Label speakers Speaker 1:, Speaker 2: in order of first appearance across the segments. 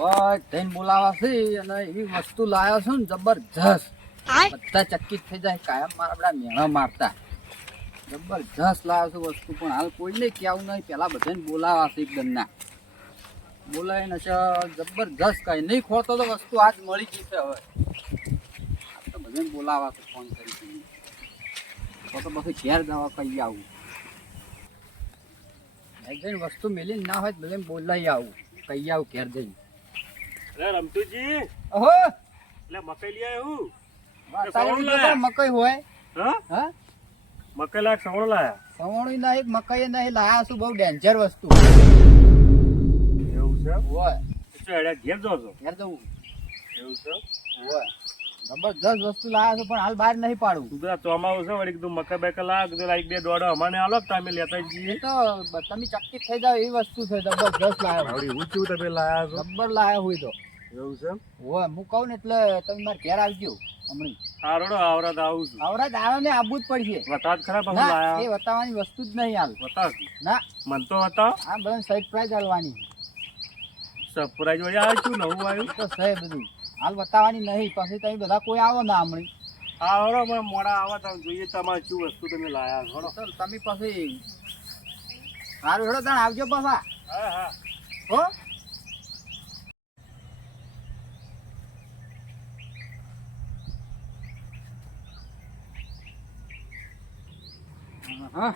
Speaker 1: બધાને બોલાવા છે અને એવી વસ્તુ લાવ્યો છું ને જબરજસ્ત. બધા ચકિત થઈ જાય કાયમ મારા બધા મેળા મારતા. જબરજસ્ત લાવ્યો છું વસ્તુ પણ હાલ કોઈને કેવું નહીં પેલા બધાને બોલાવા છે એકદમ ના છે જબરજસ્ત કઈ નહીં ખોતો તો વસ્તુ આજ મળી ગઈ છે હવે. આ તો બધાને બોલાવા છે ફોન કરી તો પછી ઘેર જવા કહી આવું જઈને વસ્તુ મેલી ના હોય તો બધાને બોલાવી આવું. કહી આવું ઘેર જઈને.
Speaker 2: રમતુજી.
Speaker 1: ઓહો
Speaker 2: એટલે મકાઈ લઈ આવ્યો હું.
Speaker 1: મકઈ હોય.
Speaker 2: હા?
Speaker 1: હા?
Speaker 2: મકાઈ સવણો લાયા?
Speaker 1: સવણી નહીં મકઈ નહીં લાયા છું બહુ ડેન્જર વસ્તુ.
Speaker 2: એવું છે?
Speaker 1: હોય.
Speaker 2: શું હેડે ઘેર જો છો?
Speaker 1: ઘેર જવું.
Speaker 2: એવું છે?
Speaker 1: હોય. જબરજસ્ત વસ્તુ લાયા છો પણ હાલ બહાર નહીં પાડું.
Speaker 2: તું ચોમાવું છે વળી કીધું મકા બેકા લાવ કીધું લાઈક બે દોડો અમાને આલો તમે લેતા જઈએ.
Speaker 1: તો તમે ચકિત થઈ જાવ એવી વસ્તુ છે જબરજસ્ત લાયા
Speaker 2: વળી ઊંચું તમે લાયા
Speaker 1: જબર લાયા હોય તો.
Speaker 2: એવું છે
Speaker 1: હોય હું કહું ને એટલે તમે મારા ઘેર આવજો હમણાં.
Speaker 2: હારોડો આવરા આવું છું.
Speaker 1: આવડા દાવા ને આવવું જ પડશે.
Speaker 2: વતાત ખરા બહુ
Speaker 1: ના એ વતાવાની વસ્તુ જ નહીં હાલ.
Speaker 2: વતા
Speaker 1: ના.
Speaker 2: મન તો વતા
Speaker 1: આ બધા સરપ્રાઈઝ આલવાની
Speaker 2: સરપ્રાઈઝ વળી આવ્યું છું નવું આવ્યું?
Speaker 1: તો છે બધું. હાલ બતાવવાની નહીં પછી તમે બધા કોઈ આવો ના હમણાં.
Speaker 2: આવડો મને મોડા આવા તમે જોઈએ તમારે શું વસ્તુ તમે લાયા છો
Speaker 1: સર તમે પછી સારું હેડો તણ આવજો પાછા.
Speaker 2: હા હા.
Speaker 1: હો? હા.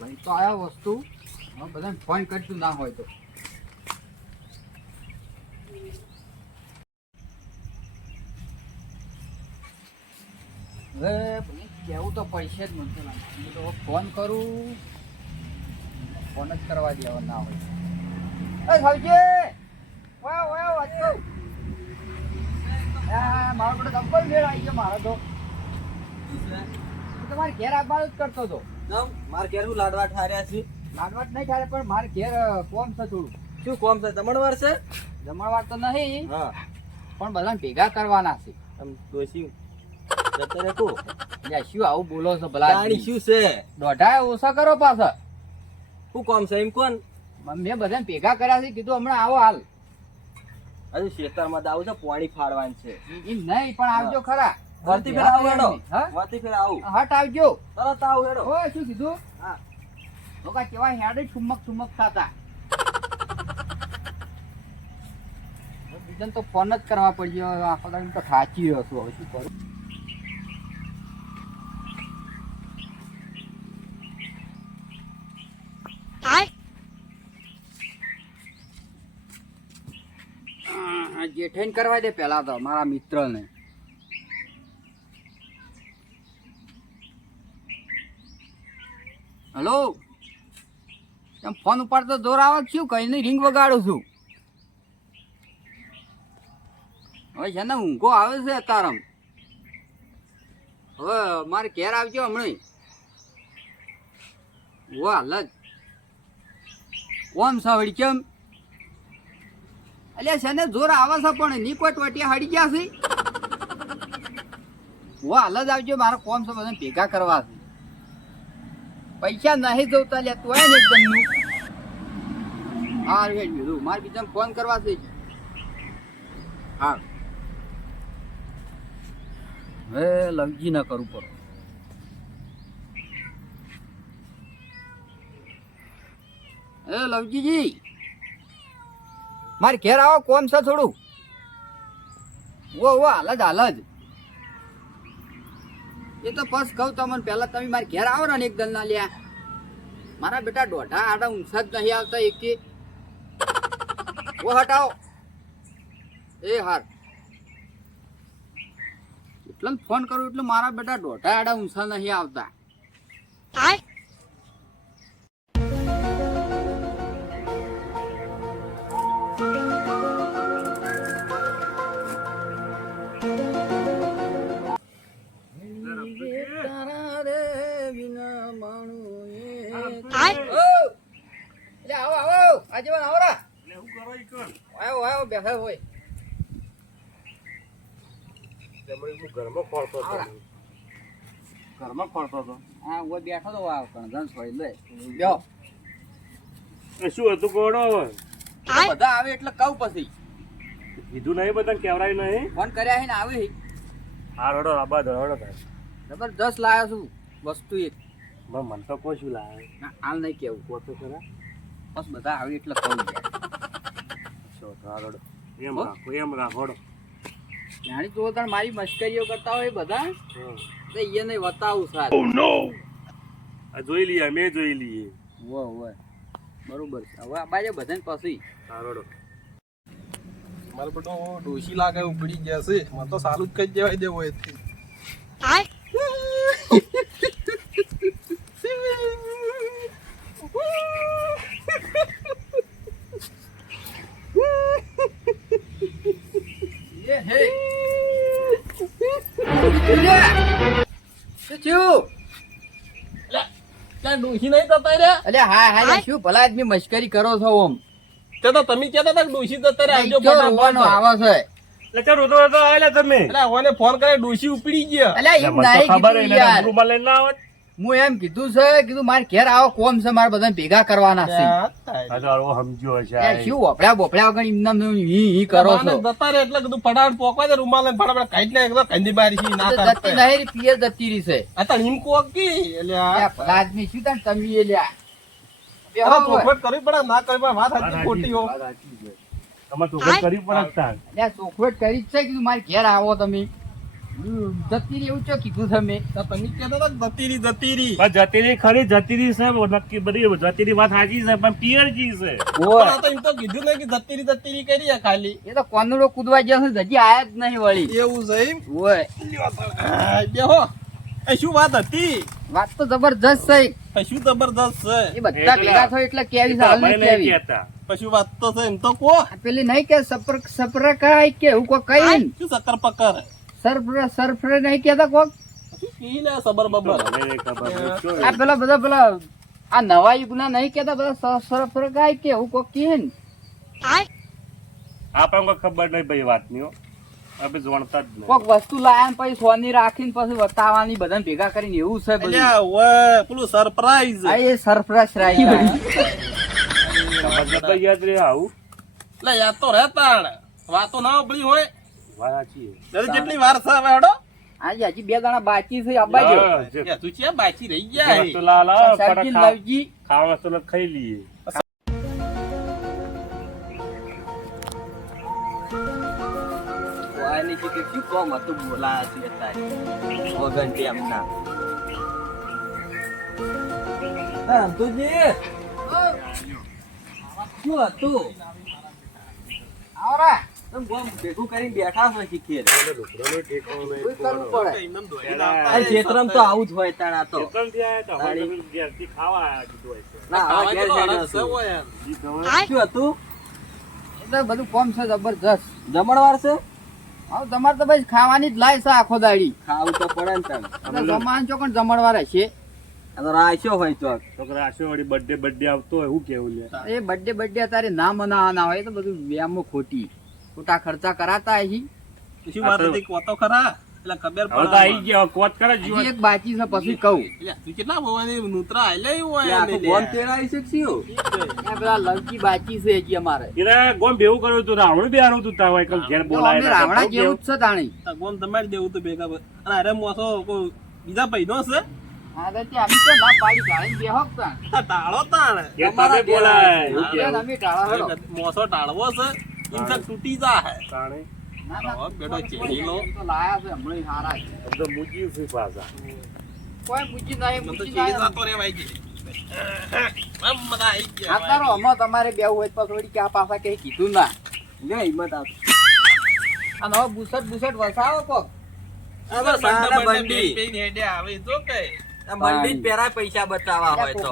Speaker 1: લઈ તો આવ્યા વસ્તુ બધાને ફોન કરતું ના હોય તો. કેવું તો પૈસે જ મળશે તો ફોન કરું. ફોન જ કરવા દેવા ના હોય. સૌજી વાહ વાહ વાંચો મારો બધો મેળ આવી ગયો મારો તો. તમારે ઘેર આવવાનું જ કરતો હતો
Speaker 3: મારે ઘેર હું લાડવા ઠાર્યા છે.
Speaker 1: લાડવાટ નહીં થાય પણ મારે ઘેર કોમ છે થોડું.
Speaker 3: શું કોમ છે? જમણવાર છે?
Speaker 1: જમણવાર તો નહીં
Speaker 3: હા.
Speaker 1: પણ બધાને ભેગા કરવાના છે.
Speaker 3: આમ ડોશી જતો રે તું
Speaker 1: યા શું આવું બોલો છો ભલા
Speaker 3: પ્રાણી શું છે?
Speaker 1: દોઢા ઓછા કરો પાછા.
Speaker 3: શું કોમ છે એમ કોણ?
Speaker 1: મેં બધાને ભેગા કર્યા છે કીધું હમણાં આવો હાલ.
Speaker 3: હજુ ખેતરમાં દાવ છે પાણી ફાડવાનું છે.
Speaker 1: એમ નહીં પણ આવજો ખરા.
Speaker 3: વળતી ફેર આવું હેડો.
Speaker 1: હા?
Speaker 3: વળતી ફેર આવું.
Speaker 1: હટ આવજો.
Speaker 3: તરત આવું હેડો.
Speaker 1: ઓય શું કીધું?
Speaker 3: હા.
Speaker 1: લોકા કેવા હેડે ચુમક ચુમક થતા. બીજાને તો ફોન જ કરવા પડશે. આખો દાડો તો ખાચી રહ્યો છું. હવે શું કરું? જેઠાઈને કરવા દે પેલા તો મારા મિત્રને. હલો? એમ ફોન ઉપર તો જોર આવે છું, કઈ નહીં, રિંગ વગાડું છું. હવે છે ને ઊંઘો આવે છે અત્યારે હવે મારે ઘેર આવજો હમણાં ઓ હાલ જ. કોમ સાવડી કેમ અલ્યા, છે ને જોર આવે છે પણ ની કોઈ વટિયા હડી ગયા છે? ઓ હાલ જ આવજો, મારે કોમ છે બધા ભેગા કરવા છે. પૈસા નહીં જોતા લે તો ને એકદમનું. હા બીજું મારે બીજાને ફોન કરવા છે. હા. હવે લવજી ના કરવું પડે. એ લવજીજી. મારે ઘેર આવો કોમ છે થોડું. ઓ ઓ હાલ જ હાલ જ. એ તો ફર્સ્ટ કહું તમને પહેલા તમે મારી ઘેર આવો ને એક દલના લ્યા. મારા બેટા દોઢા આડા ઊંચા જ નહીં આવતા એક ઓ, હટાવો. એ, હાર. એટલે ફોન કરું એટલે મારા બેટા દોઢા આડા ઊંચા નહીં આવતા.
Speaker 2: ખોળતો હતો.
Speaker 1: હા હું બેઠો તો આવ કણગણ છોડી લે. લ્યો.
Speaker 2: એ શું હતું કોડો
Speaker 1: બધા આવે એટલે કહું પછી.
Speaker 2: કીધું નહીં બધાને કેવરાય નહીં.
Speaker 1: ફોન કર્યા હે ને આવે
Speaker 2: હા. રડો આબા રડો
Speaker 1: જબરદસ્ત લાવ્યો છું. વસ્તુ એક.
Speaker 2: મને તો કોઈ શું લાવે.
Speaker 1: હાલ નહીં કેવું.
Speaker 2: કહો તો ખરા?
Speaker 1: બસ બધા આવે એટલે કહું
Speaker 2: છો. રડો. એમ? રાખો એમ રાખો.
Speaker 1: જાણી તો મારી મશ્કરીઓ કરતા હોય બધા. સાહેબ. બતાવું સાર
Speaker 2: આ જોઈ લઈએ અમે જોઈ લઈએ.
Speaker 1: વો વો બરોબર છે. હવે આ બાજુ બધાને પછી.
Speaker 2: હા રડો
Speaker 4: મારે બધો ડોશી લાગે ઉગડી ગયા છે. મને તો સારું જ કહી દેવાય દેવો એથી.
Speaker 1: શું થયું
Speaker 4: ત્યાં ડોશી નહીં જતા રહ્યા?
Speaker 1: અલે હા હા શું ભલા આદમી મશ્કરી કરો છો ઓમ?
Speaker 4: તે તો તમે કહેતા હતા કે તો તારે આવજો
Speaker 1: જો
Speaker 4: ફટાફટ.
Speaker 1: છે.
Speaker 2: એટલે રોતો રોતો આવેલા તમે.
Speaker 4: એટલે ફોન કરે ડોશી ઉપડી ગયા.
Speaker 1: અલે એમ નહીં
Speaker 2: ખબર
Speaker 1: કીધું
Speaker 2: એને
Speaker 1: યાર.
Speaker 2: રૂમાલ લઈને આવત.
Speaker 1: હું એમ કીધું છે કીધું મારે ઘેર આવો કોમ છે મારે બધાને ભેગા કરવાના છે.
Speaker 4: ત્યાં થાય.
Speaker 2: આ તો આવો સમજ્યો હશે
Speaker 1: શું વપડા બોપડા વગર એમ હી હી કરો છો.
Speaker 4: જતા એટલે કીધું ફટાફટ પોકવા દે રૂમાલ ને ફટાફટ કાઢી નાખ એકદમ કંદી મારી છે, ના
Speaker 1: જતી નહીં રે, પિયર જતી રહી છે.
Speaker 4: અતા તાણ હિમ કોકી એટલે આ-
Speaker 1: યાર, શું તાન તમે એ લ્યા.
Speaker 4: અરે ચોખવટ કરવી પડે ના કરવી પડે વાત સાચી ખોટી હો?
Speaker 2: તમારે ચોખવટ કરવી પડે જ
Speaker 1: ચોખવટ કરી જ છે કીધું મારે ઘેર આવો તમે. હમ, એવું ચો કીધું તમે?
Speaker 4: તમે કહેતા હતા કે જતી રહી જતી રહી.
Speaker 2: પણ જતીરી ખરી જતીરી છે નક્કી બધી જતીરી વાત સાચી છે પણ પિયરજી છે.
Speaker 4: પણ તો એમ તો કીધું નહીં કે જતી રહી કરી ખાલી.
Speaker 1: એ તો કોનુડો કૂદવા જ્યાં છે હજી આયા જ નહીં વળી.
Speaker 4: એવું છે એમ?
Speaker 1: ઓય.
Speaker 4: બેહો એ શું વાત હતી?
Speaker 1: વાત તો જબરજસ્ત છે.
Speaker 4: શું જબરદસ્ત છે?
Speaker 1: એ બધા ભેગા થયો એટલે કેવી છે હાલ કેવી.
Speaker 4: પછી વાત તો છે એમ તો કો.
Speaker 1: પેલી નહીં કે સપર સપર કાય કે એવું કોઈ કઈ
Speaker 4: શું ચક્કર પક્કર
Speaker 1: સરફરે સરફરે નહીં કેતા કોક?
Speaker 4: શું સબર બબર.
Speaker 2: મને નહીં ખબર. શું
Speaker 1: આ પેલા બધા પેલા આ નવા યુગના નહીં બધા સરફરે કાય કે એવું કોક કીન
Speaker 2: આપણને કોઈ ખબર નહીં ભાઈ વાતની હો. આપણે જાણતા જ નહીં.
Speaker 1: કોક વસ્તુ લાયા પછી સોની રાખીને પછી વતાવાની બધાને ભેગા કરીને એવું છે બધું
Speaker 4: પેલું સરપ્રાઈઝ
Speaker 1: આ એ સરફરાશ રાઈ
Speaker 2: યાદ રહે આવું.
Speaker 4: એટલે યાદ તો રહેતા વાતો ના ઉપડી હોય. કેટલી વાર છે હવે હેડો?
Speaker 1: આજે હજી બે જણા બાકી છે અબ્બાજો
Speaker 2: હા, જે
Speaker 4: કે તું છે બાકી રહી ગયા
Speaker 2: તો લાલા આવે,
Speaker 1: લાવજી.
Speaker 2: ખાવા તો ખાઈ લઈએ.
Speaker 3: કે શું કોમ હતું બોલાયા છે અત્યારે વગન હા
Speaker 1: આવરા
Speaker 3: તો જ? શું હતું?
Speaker 1: એટલે બધું કોમ છે જબરજસ્ત.
Speaker 3: જમણવાર છે?
Speaker 1: હવે તમારે તો ભાઈ ખાવાની જ લાય છે આખો દાડી.
Speaker 3: ખાવું તો પડે ને
Speaker 1: જમાન છો પણ જમણવાર હશે
Speaker 3: રાશો હોય ચોક
Speaker 2: તો આશો વળી બર્થડે birthday આવતો હોય હું કેવું લે?
Speaker 1: એ બર્થડે બર્થડે અત્યારે ના મનાવાના હોય તો બધું વ્યામો ખોટી. ખોટા ખર્ચા કરાતા હજી
Speaker 4: શું વાત હતી? કોતો ખરા? એટલે ખબર
Speaker 2: હવે તો આઈ ગયા કોત કરે જીવ
Speaker 1: એક બાકી છે પછી કહું.
Speaker 4: એટલે તું કેટલા ભવાની નૂતરા આલે
Speaker 3: એટલે
Speaker 4: હોય
Speaker 3: આખું ગોમ તેડાવી શકશું
Speaker 1: આ પેલા લંકી બાકી છે હજી અમારે.
Speaker 2: એને ગોમ ભેવું કર્યું તું રાવણ બી હારું તા હોય કલ ઘેર
Speaker 1: તો
Speaker 2: બોલાય
Speaker 1: અમે રાવણા જેવું જ છે તાણી.
Speaker 4: ગોમ તમારી દેવું તો ભેગા અને અરે મોસો કોઈ બીજા પૈનો છે
Speaker 1: હા તે અમે તો ના પાડી ટાળીને બેહોક તાણ.
Speaker 4: આ તાણ.
Speaker 2: ઘેર બોલાય. એવું
Speaker 1: હા,
Speaker 2: કેવું
Speaker 1: અમે ટાળા
Speaker 4: મોસો ટાળવો છે ઇન્સેક્ટ તૂટી જા હે હવે બેટો ચેડી લો.
Speaker 1: તો લાયા છે હમણાં હારા
Speaker 2: તો
Speaker 1: કોઈ નહીં નહીં તમારે હોય તો થોડી કઈ કીધું ના
Speaker 3: હિંમત આપ
Speaker 1: અને હવે બુસટ બુસટ વસાવો કોક
Speaker 3: તો
Speaker 4: બંડી હેડે આવે જો
Speaker 3: પહેરાય પૈસા બચાવવા હોય તો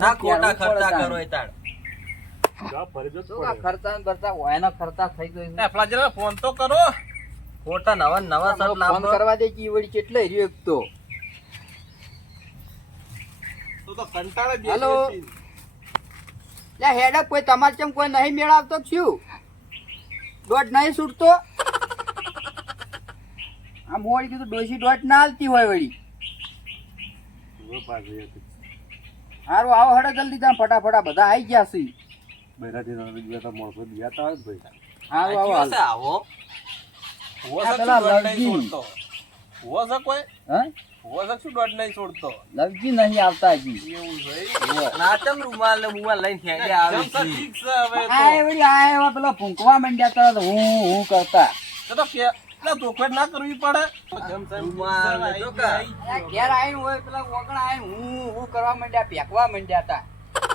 Speaker 3: ના ખોટા ખર્ચા કરો એ તાણ
Speaker 2: જવાબ ફરી જતો
Speaker 1: શું આ
Speaker 2: પડે.
Speaker 1: ખર્ચા બરચા ઓયના ખર્ચા થઈ ગયો છે.
Speaker 4: પેલા જરા ફોન તો કરો.
Speaker 3: ખોટા નવા નવા
Speaker 1: ફોન કરવા દે કી વળી કેટલે રહ્યો એક તો.
Speaker 4: તું તો કંટાળે બેસી
Speaker 1: હાલો. લે હેડક કોઈ તમારે ચમ કોઈ નહીં મેળવતો કે શું? દોઢ નહીં છૂટતો? આ મોડી કીધું ડોસી દોઢ ના હાલતી હોય વળી. હારું આવો હડે જલ્દી ત્યાં ફટાફટ બધા આવી ગયા છે.
Speaker 2: બૈરાથી રમી ગયા તા માણસો બીજા તા જ ભાઈ.
Speaker 1: આવો આવો.
Speaker 3: આવો.
Speaker 4: હોવો
Speaker 1: પેલા લવજી.
Speaker 4: નહીં છે કોઈ?
Speaker 1: હા?
Speaker 4: હોવો છે શું દોઢ નહીં છોડતો?
Speaker 1: લવજી નહીં આવતા હજી.
Speaker 4: એવું છે
Speaker 3: નાચમ રૂમાલ ને બુમાલ લઈને હેડે આવે છે.
Speaker 4: હવે
Speaker 1: આ વળી આ એવા પેલા ભૂંકવા માંડ્યા તરત હું હું કરતા.
Speaker 4: તો તો કે એટલે તોફાન ના કરવી પડે. તેમ
Speaker 3: તો.
Speaker 1: ઘેર આવીને હોય પેલા વગણા આવીને હું હું કરવા માંડ્યા ફેંકવા માંડ્યા હતા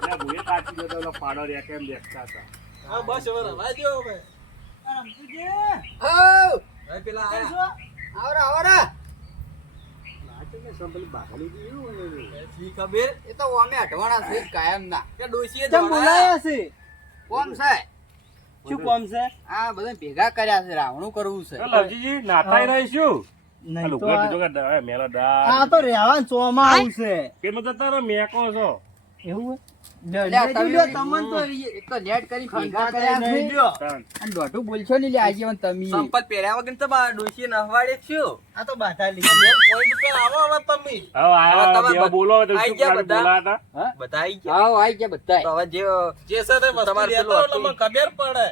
Speaker 2: એટલે ભૂએ કાચી જતો ઓલો પાડો રહ્યા કેમ બેસતા હતા.
Speaker 4: હા બસ હવે રવા દ્યો હવે.
Speaker 1: ઓ
Speaker 3: હવે પેલા આયા.
Speaker 1: આવરા આવરા.
Speaker 2: નાચે ને સંભળી બાગલી બી એવું હોય ને.
Speaker 3: શી ખબર?
Speaker 1: એ તો અમે અઢવાણા છે કાયમ ના
Speaker 3: કે ડોશીએ
Speaker 1: કેમ બોલાયા
Speaker 3: છે?
Speaker 1: કોમ છે?
Speaker 3: શું કોમ છે?
Speaker 1: આ બધા ભેગા કર્યા છે રાવણું કરવું છે.
Speaker 2: તો લવજીજી નાતાય નહીં શું આ
Speaker 5: તો રેવાન ચોમા આવશે
Speaker 2: કે મતલબ તારો મેકો છો?
Speaker 5: એવું
Speaker 1: તમે તમે.
Speaker 4: તમે
Speaker 3: તમે.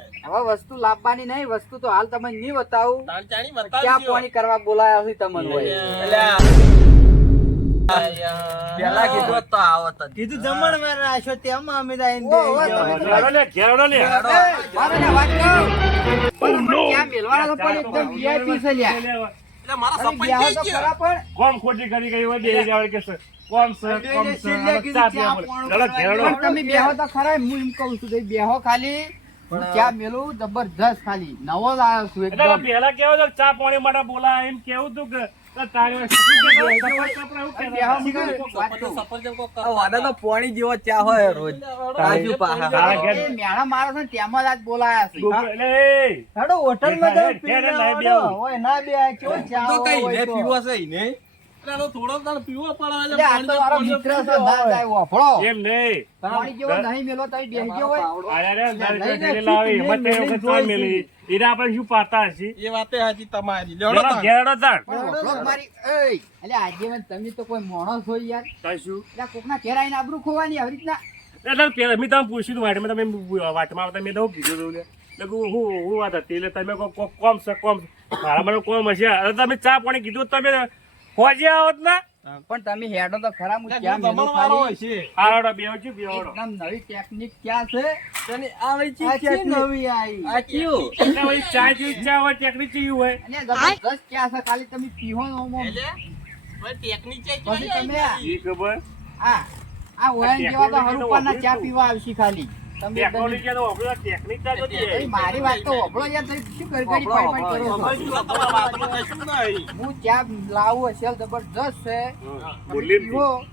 Speaker 4: વસ્તુ
Speaker 1: લાવવાની નહીં વસ્તુ તો હાલ તમને નહીં બતાવું. ક્યાં પાણી કરવા બોલાયા છે તમને
Speaker 3: પેલા કીધું તો આવત જ.
Speaker 5: કીધું જમણમાં રાખ્યો તેમાં અમે તો
Speaker 1: મારે ને વાત ક્યાં મેલવાના પણ એકદમ છે લ્યા.
Speaker 4: એટલે મારા સપન
Speaker 1: પણ.
Speaker 2: ખોટી કરી ગઈ હોય બે કે કોમ કોમ
Speaker 1: તમે બેહો તો ખરા હું એમ કહું છું બેહો ખાલી. હું મેલું જબરજસ્ત ખાલી. નવો આવ્યો છું
Speaker 2: પેલા કેવું ચા પાણી માટે બોલા એમ કેવું તું કે
Speaker 3: પોણી જેવો ચા હોય રોજ. તાજુ પાહા.
Speaker 1: મારો છે તેમાં જ બોલાયા છે.
Speaker 5: હેડો લેવાનો.
Speaker 2: બેહું.
Speaker 5: હોય ના બે કેવો ચા
Speaker 3: તો કઈ ને. પીવો છે ઈને?
Speaker 4: થોડો પીવો પડે
Speaker 1: ના જાય
Speaker 2: એમ નહીં
Speaker 1: પાણી જેવો નહીં મેલો તમે બેહી ગયો હોય.
Speaker 2: મેલી. એને આપણે શું પાતા હશી?
Speaker 4: એ વાતે હાજી તમારી લેવડો તાણ.
Speaker 2: ઘેરડો તાણ.
Speaker 1: મારી એય, એટલે આજે તમે તો કોઈ માણસ હોય યાર
Speaker 2: તાર શું?
Speaker 1: એટલે કોકના ઘેર આવીને આબરૂ ખોવાની આવી રીતના
Speaker 2: એટલે પેલા મેં તમે પૂછ્યું હતું વાટમાં તમે વાટમાં આવતા મેં તો કીધું હતું? એટલે હું હું વાત હતી એટલે તમે કહો કો- કોમ છે કોમ મારા મને કોમ હશે અરે તમે ચા પાણી કીધું તમે ખોજી આવત ના
Speaker 1: પણ તમે હેડો તો ખરા હું ક્યાં મેલું ખાલી?
Speaker 4: છે.
Speaker 2: આરોડો બેવજો બેવડો
Speaker 1: એકદમ નવી ટેકનિક ક્યાં છે?
Speaker 3: તને આવે છે
Speaker 5: આ
Speaker 3: કે
Speaker 5: ચેક
Speaker 3: નહીં?
Speaker 5: નવી આવી
Speaker 3: આ કયું?
Speaker 2: એટલે વળી ચા જી ચા હોય ટેકનિક ચી હોય.
Speaker 1: અને જબરદસ્ત ક્યાં છે? ખાલી તમે પીહો નો મો
Speaker 4: એટલે? ભાઈ ટેકનિક છે
Speaker 1: પછી તમે આ
Speaker 2: એ ખબર?
Speaker 1: આ આ વયન જેવા તો હરુપાના ચા પીવા આવશે ખાલી.
Speaker 2: ટેકનોલોજી તો આપણે ટેકનિક તો
Speaker 1: ભાઈ, મારી વાત તો હોભળો યાર તમે શું કરી કરી પાઈ પાઈ કરો
Speaker 3: હોભળો.
Speaker 1: છો
Speaker 4: તમારા વાતમાં કશું નહીં.
Speaker 1: હું ચા લાવું હશે જબરદસ્ત છે.
Speaker 2: હા,
Speaker 1: તમે
Speaker 2: બોલીને
Speaker 1: પીવો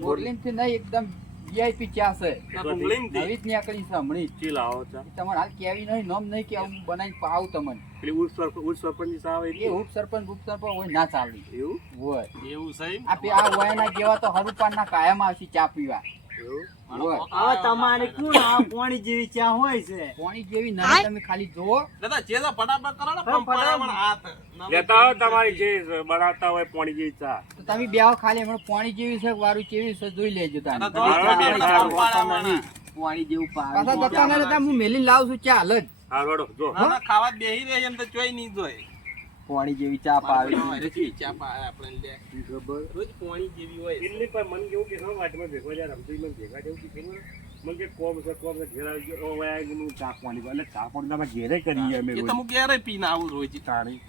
Speaker 1: બોરલીનથી નહીં એકદમ વીઆઈપી ચા છે.
Speaker 2: થી.
Speaker 1: નવી નીકળી છે હમણાં.
Speaker 2: ચી લાવો ચા?
Speaker 1: તમારે હાલ કેવી નહીં નોમ નહીં કે હું બનાવી પાવ તમને.
Speaker 2: પેલી ઉચ્ચ સરપ- ઉચ્ચ સરપંચની ચા હોય
Speaker 1: એ ઉપ સરપંચ ઉપ સરપંચ હોય ના ચાલે.
Speaker 2: એવું?
Speaker 1: હોય.
Speaker 4: એવું
Speaker 1: આ આ વયના જેવા તો હરુપાના કાયમ આવશે ચા પીવા.
Speaker 5: હવે તમારે કોણ આ પોણી જેવી ચા હોય છે?
Speaker 1: પાણી જેવી નવી તમે ખાલી જોવો
Speaker 4: દાદા જે તો ફટાફટ કરો ને પંપાળામાં હાથ.
Speaker 2: લેતા આવો તમારી જે બનાવતા હોય પોણી જેવી ચા.
Speaker 1: તો તમે બેહો ખાલી હમણાં પાણી જેવી છે વારું કેવી છે જોઈ લેજો તમે.
Speaker 3: પાણી જેવું
Speaker 1: પાછા જતા ના હું મેલી લાવું છું ચાલ જ.
Speaker 2: હા જો.
Speaker 4: ખાવા બેહી રહે એમ તો ચોય નહીં જોય.
Speaker 3: પાણી જેવી ચા પાવે.
Speaker 4: ચા પાવે આપણે
Speaker 2: ખબર?
Speaker 4: રોજ પાણી જેવી હોય.
Speaker 2: મન કેવું કે હા વાટમાં ભેગો જ્યારે રમતું મન ભેગા જેવું કે કેવું મને કે કોમ છે કોમ છે ઘેર આવી ગયો. વાય હું ચા પાણી એટલે ચા પાણી ઘેરે કરી અમે
Speaker 4: પીને આવું રોજ તાણી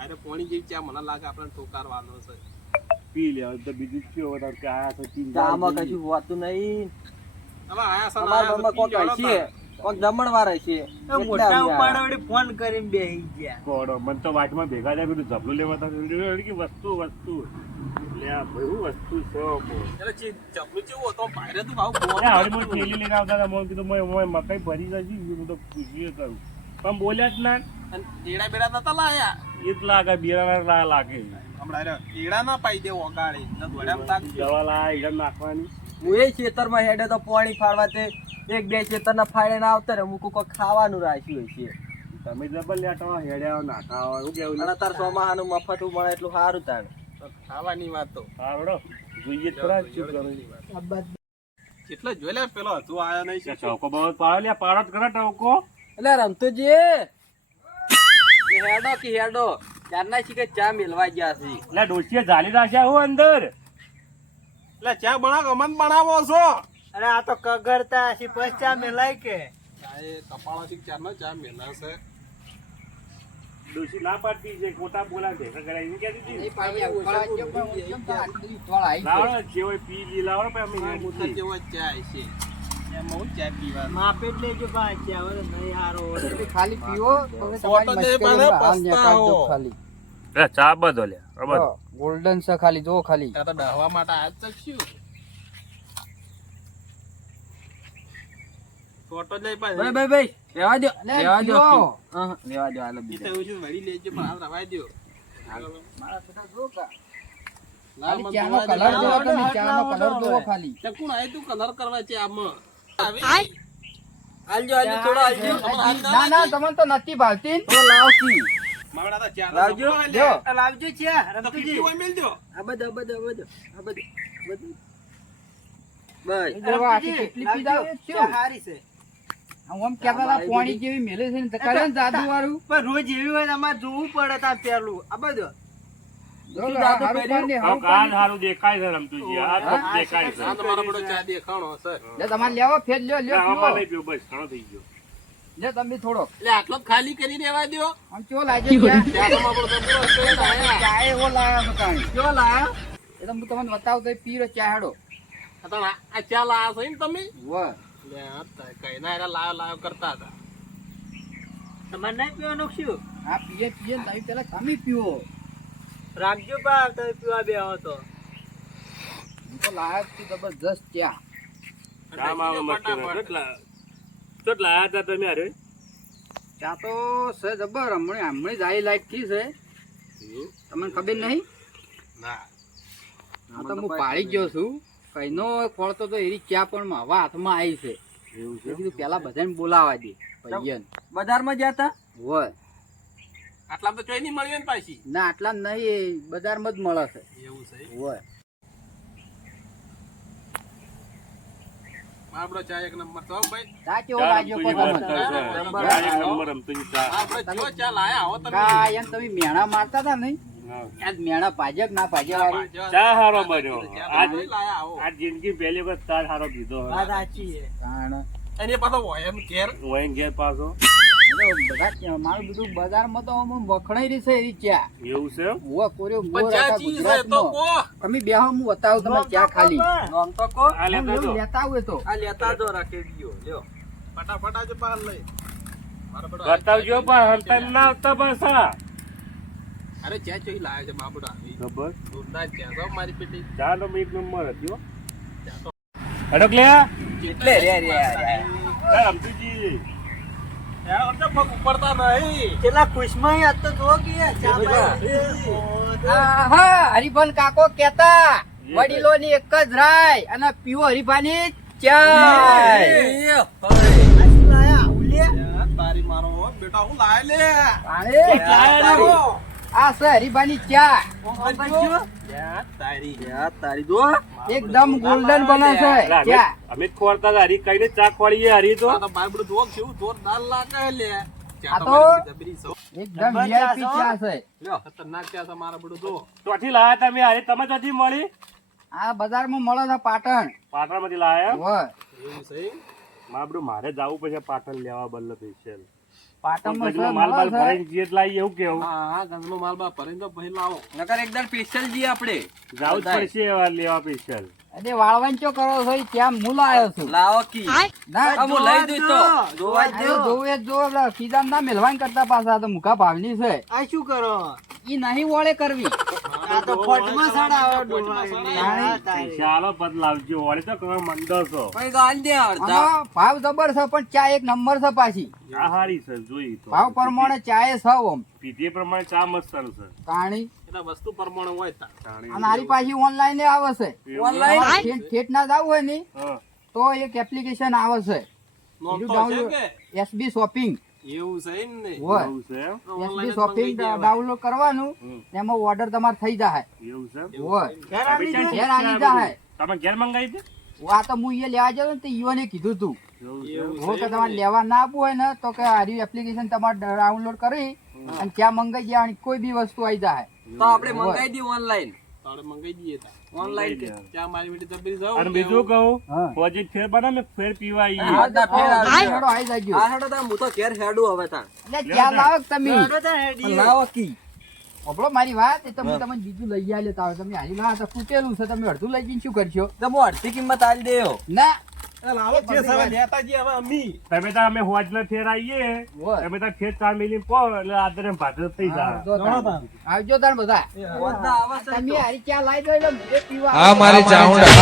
Speaker 4: અરે પાણી જેવી ચા મને લાગે આપણે ઠોકારવાનો છે.
Speaker 2: પી લે તો બીજું શું હવે કે આયા તો ચીન
Speaker 3: ચામાં કશું હોતું નહીં.
Speaker 4: હવે આયા છે
Speaker 3: અમારા ઘરમાં
Speaker 4: લેવાનો
Speaker 3: કોક દમણ
Speaker 5: વાળા
Speaker 3: છે
Speaker 5: મોટા
Speaker 3: અમે
Speaker 5: ઉપાડે ફોન કરીને બેસી ગયા.
Speaker 2: કોડો મન તો વાટમાં ભેગા થાય બધું જબલું લેવા તા કે વસ્તુ વસ્તુ. આ છે
Speaker 4: એટલે ચી- ચપલું ચેવું હતું? ભાઈરે તું આવું બોલ
Speaker 2: હવે મને થેલી લઈને આવતા હતા મને કીધું મેં મેં મકાઈ ભરી જશે હું તો પૂછીએ કરું પણ બોલ્યા જ ના.
Speaker 4: અને બેડા નતા લાયા?
Speaker 2: એ જ લાગે
Speaker 4: હમણાં રે, ના પાઈ દે ઓગાળી ને દોડ્યામાં
Speaker 2: દવા લાયા નાખવાની.
Speaker 3: હું એ ખેતરમાં હેડે તો પાણી ફાડવા તે એક બે ખેતરના ફાડે ના આવતા રે હું કોક ખાવાનું રાખ્યું છે.
Speaker 2: તમે ડબલ લેટા હેડ્યા નાખા હું કેવું
Speaker 3: અને તાર સોમાહાનું મફત મળે એટલું સારું તાણ.
Speaker 4: ખાવાની વાત
Speaker 2: તો. બડો જોઈએ
Speaker 5: આ બધ-
Speaker 4: કેટલા જોયેલા પેલો તું આયા નહીં છે
Speaker 2: ચોકો બહુ પાડો લ્યા પાડો જ કરે ટોકો
Speaker 3: એટલે રમતુજી હેડો કે હેડો ચારના કે ચા મેલવા ગયા છે.
Speaker 2: એટલે ડોસીએ ઝાલી રાખ્યા હું અંદર.
Speaker 4: એટલે ચા બનાવો અમન બનાવો છો.
Speaker 5: અરે આ તો કગરતા હશે પછી ચા મેલાય કે?
Speaker 4: આ એ કપાળાથી ચારનો ચા મેલાશે?
Speaker 2: ડોશી ના પાડતી છે ખોટા બોલા
Speaker 1: છે પણ હું કેમ તો આટલી બધી ઉતાવળ આવી
Speaker 2: લાવડો જે હોય પી લી લાવડો પછી અમે મૂકી.
Speaker 4: જેવો ચા છે એમાં ચા પીવાનું?
Speaker 5: માપે જ લેજો પા ચા હવે નહીં હારો
Speaker 1: ખાલી પીવો તો. ખાલી.
Speaker 2: ચા બધો લ્યા
Speaker 1: ગોલ્ડન છે ખાલી જો ખાલી.
Speaker 4: આ તો ડહવા માટે આજ જ ફોટો લઈ પાસે
Speaker 3: ભાઈ ભાઈ ભાઈ રહેવા દો રહેવા દો હા, રહેવા દો આલો
Speaker 4: એ તો
Speaker 3: બીજા
Speaker 4: વળી લેજો પણ હાલ રવાય દ્યો.
Speaker 1: મારા છોટા જો કા.
Speaker 4: લાલ
Speaker 1: ચાનો કલર
Speaker 4: દે.
Speaker 1: જોવો ચાનો કલર
Speaker 5: હાથ
Speaker 1: ખાલી.
Speaker 4: તે કોણ તું કલર કરવા છે આમાં? આવી.
Speaker 3: હાલજો હાલજો થોડો હાલજો.
Speaker 1: ના ના તમને તો નથી ભાવતી.
Speaker 3: તો લાવ કી.
Speaker 4: માવડા તો ચાર
Speaker 3: લાવજો.
Speaker 1: જો.
Speaker 5: આ લાવજો ચા રમતુજી.
Speaker 4: કેટલી હોય મેલજો
Speaker 3: આ બધું આ બધું આ બધું આ બધું બધું. બસ
Speaker 1: કેટલી પી છે
Speaker 5: હારી છે.
Speaker 1: આમ આમ કહેતા જેવી મેલે છે ને કરે ને જાદુ વાળું.
Speaker 5: પણ રોજ એવી હોય અમારે જોવું પડે તાર પેલું. આ બધું
Speaker 1: જો
Speaker 3: શું
Speaker 1: હારું
Speaker 3: જાદુ કર્યું?
Speaker 1: પાણી,
Speaker 2: હવે
Speaker 1: હારું
Speaker 2: કાલ
Speaker 1: પાણી.
Speaker 2: સારું દેખાય છે રમતુજી આ તો
Speaker 1: હા?
Speaker 2: દેખાય છે.
Speaker 4: આ તો મારો બધો ચા દેખાણો છે
Speaker 1: લે તમારે લેવો ફેર લ્યો લ્યો
Speaker 2: ના, આમાં
Speaker 1: પીવો.
Speaker 2: નહીં પીવું, બસ ઘણો થઈ ગયો.
Speaker 1: લે તમે થોડો.
Speaker 4: એટલે આટલો ખાલી કરી દેવા દ્યો.
Speaker 1: આમ ચો લાયા મકાન
Speaker 3: કેવો લાયા?
Speaker 1: એ તો હું તમને બતાવું તો પીરો ચા હેડો.
Speaker 4: આ ચા લાયા છો ને તમે?
Speaker 1: વાહ.
Speaker 4: લે આ તો કઈ ના એરા લાયો લાયો કરતા હતા.
Speaker 5: તમારે નહીં પીવાનું શું?
Speaker 1: આ પીએ પીએ ને પેલા તમે પીવો.
Speaker 5: રાખજો પા તમે પીવા બે આવો તો.
Speaker 1: હું તો લાયા છું જબરજસ્ત ચા
Speaker 2: કામ આવે મસ્ત કેટલા કેટલા આયા હતા તમે અરે
Speaker 1: ચા તો છે જબર હમણાં હમણાં જ આઈ લાઈટથી છે. તમને ખબર નહીં?
Speaker 4: ના.
Speaker 1: આ તો હું પાડી ગયો છું. કઈનો ખોળતો તો એની ચા પણ હવા હાથમાં આવી છે.
Speaker 2: એવું
Speaker 1: છે? કીધું પેલા બધાને બોલાવા દે ભાઈયન
Speaker 3: બજારમાં ગયા તા?
Speaker 1: હોય.
Speaker 4: આટલા તો ચોઈ નહીં મળી ને પાછી?
Speaker 1: ના આટલા નહીં બજારમાં જ મળે છે.
Speaker 4: એવું છે
Speaker 1: હોય.
Speaker 4: મારો ચા એક નંબર તો ભાઈ.
Speaker 1: ચા કેવો લાગ્યો
Speaker 2: રમતુજી
Speaker 1: તમને?
Speaker 2: છે. ચા એક ચા.
Speaker 4: આપણે ચા લાયા હો તમે.
Speaker 1: કાયમ તમે મેણા મારતા હતા નહીં. આજ મેણા ભાજપ ના ભાજપ વાળું.
Speaker 2: ચા હારો બન્યો
Speaker 4: ચા
Speaker 2: આજ
Speaker 4: તો લાયા હો.
Speaker 2: આ જિંદગી પહેલી વખત ચા હારો પીધો
Speaker 5: વાત સાચી છે.
Speaker 1: કારણ
Speaker 4: અને પાછો હોય ઘેર.
Speaker 2: વહીન ઘેર પાછો.
Speaker 1: એટલે બધા કે- મારું બધું બજારમાં તો વખણાઈ રહી છે એની ચા
Speaker 2: એવું છે એમ?
Speaker 1: કોર્યો મોર આખા
Speaker 4: ચીજ તો કો.
Speaker 1: તમે બેહો હું બતાવું તમને ચા ખાલી?
Speaker 3: નામ તો કો.
Speaker 2: આ લેતા
Speaker 1: હોય
Speaker 2: જો.
Speaker 1: લેતા આવું તો.
Speaker 3: આ લેતા જો રાખી ગયો લ્યો.
Speaker 4: ફટાફટ આજે બહાર લઈ.
Speaker 2: બતાવજો પણ હલતા ના આવતા પાછા.
Speaker 4: અરે ચોઈ છે માબડા
Speaker 2: ખબર?
Speaker 4: મારી પેટી.
Speaker 2: એક નંબર હતી હો.
Speaker 3: એટલે રે રે રે
Speaker 1: હરિભાન કાકો કેતા વડીલો ની એક જ રાય અને પીવો હરિભાની ચાય
Speaker 4: મારો બેટા હું લાય લે.
Speaker 1: આ છે હરિભાની ચા?
Speaker 5: સમજ્યો?
Speaker 4: યાર, તારી
Speaker 3: યાર તારી દો
Speaker 1: એકદમ ગોલ્ડન બને છે
Speaker 2: અમે જ ખોરતા હરી કઈને ચા ખોળીએ હરી તો.
Speaker 4: કેવું જોરદાર લાગે લે. મારી
Speaker 2: મળી?
Speaker 1: મળે પાટણ.
Speaker 2: જવું પડશે પાટણ લેવા બદલ સ્પેશિયલ
Speaker 1: પાટણમાં છે,
Speaker 2: માલ બાલ
Speaker 1: છે.
Speaker 2: જઈએ જ એવું કેવું.
Speaker 4: હા હા ગંજનો માલ બા ભરીને તો પછી લાવો.
Speaker 3: નકર એકદમ સ્પેશિયલ જી આપણે.
Speaker 2: જવું જ પડશે લેવા સ્પેશિયલ
Speaker 1: અરે વાળવાન ચો કરો છો ત્યાં મૂલો આવ્યો છું.
Speaker 3: લાવો કી.
Speaker 1: ના
Speaker 3: હું લઈ દઉં તો. જોવા જ
Speaker 1: જોવે જો સીધા ના મેલવાન કરતા પાછા તો મુખા ભાવની છે.
Speaker 5: આ શું કરો?
Speaker 1: ઈ નહીં ઓળે કરવી.
Speaker 5: આ તો ફટમાં સડાવો.
Speaker 2: ચાલો બદલાવજો. ઓળે તો કરો મંડો છો.
Speaker 3: પછી ગાલ દે અડધા
Speaker 1: ભાવ જબર છે પણ ચા એક નંબર છે પાછી.
Speaker 2: આ હારી છે જોઈ તો.
Speaker 1: ભાવ પ્રમાણે ચા એ છે ઓમ
Speaker 2: પીધી પ્રમાણે ચા મસ્ત છે.
Speaker 1: કાણી.
Speaker 4: એટલે વસ્તુ પ્રમાણે હોય
Speaker 1: અને ઓનલાઈન આવે છે.
Speaker 3: ઓનલાઈન
Speaker 1: ઠેઠ- ઠેઠ ના જવું હોય ને. તો એક એપ્લિકેશન આવે છે.
Speaker 4: નોંધ
Speaker 1: બીજું
Speaker 4: તો છે
Speaker 1: download-
Speaker 4: કે?
Speaker 1: એસબી શોપિંગ
Speaker 4: એવું છે ને?
Speaker 2: એવું છે
Speaker 1: એસબી શોપિંગ ડાઉનલોડ કરવાનું એમાં ઓર્ડર તમારે થઈ જાય
Speaker 2: એવું છે
Speaker 1: હોય.
Speaker 5: ઘેર આવી જાય.
Speaker 2: તમે ઘેર મંગાવી
Speaker 1: આ તો હું એ લેવા જતો ને તો ઈવોને કીધું તું. હું કે તમારે લેવા ના આપવું હોય ને તો કે આ એપ્લિકેશન તમારે ડાઉનલોડ કરી અને ત્યાં મંગાઈ જવાની કોઈ બી વસ્તુ આવી જાય
Speaker 3: તો આપણે મંગાઈ દઈએ ઓનલાઈન
Speaker 4: તારે દઈએ
Speaker 3: ઓનલાઈન કે.
Speaker 4: મારી બેટી દબી જાવ
Speaker 2: અને બીજું કહું
Speaker 1: હા.
Speaker 2: ફેર બને ને ફેર પીવા આવીએ
Speaker 3: હા, તો ફેર
Speaker 1: હેડો આવી જાજો.
Speaker 3: આ હેડો તાર હું તો ઘેર હેડું હવે તાર
Speaker 1: એટલે ત્યાં લાવો તમે?
Speaker 5: હેડો તાર હેડીએ.
Speaker 3: લાવો કી?
Speaker 1: સાંભળો મારી વાત એ તો તમને બીજું લઈ આવ્યો તાવ તમે હાલી ના તો તૂટેલું છે તમે અડધું લઈ જઈને શું કરશો?
Speaker 3: તમે અડધી કિંમત આલી દેયો.
Speaker 1: ના.
Speaker 2: તમે તાર અમે ફેર આવીએ. તમે તાર ફેર ચાર મિલી પો એટલે આદરે ભાદર થઈ જાય.
Speaker 1: જો આવજો તાણ બધા.
Speaker 3: બધા આવા છે
Speaker 1: તમે હારી ચા લાવી દો એટલે પીવા
Speaker 6: આ મારી ચાઉંડા